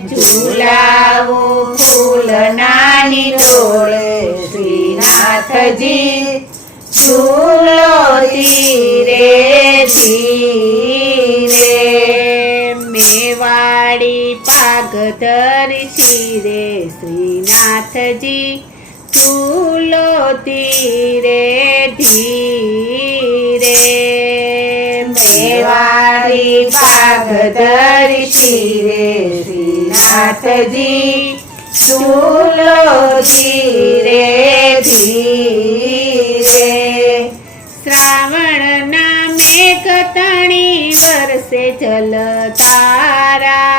ઝુલાવું ફૂલનાની ડોળે શ્રીનાથજી ઝૂલો ધીરે ધીરે મેવાડી પાઘધર શિરે શ્રીનાથજી ઝૂલો ધીરે ધીરે મેવાડી પાઘધર શિરે શ્રીનાથજી ઝૂલો ધીરે ધીરે શ્રાવણના મેઘ તણી વરસે જલધારા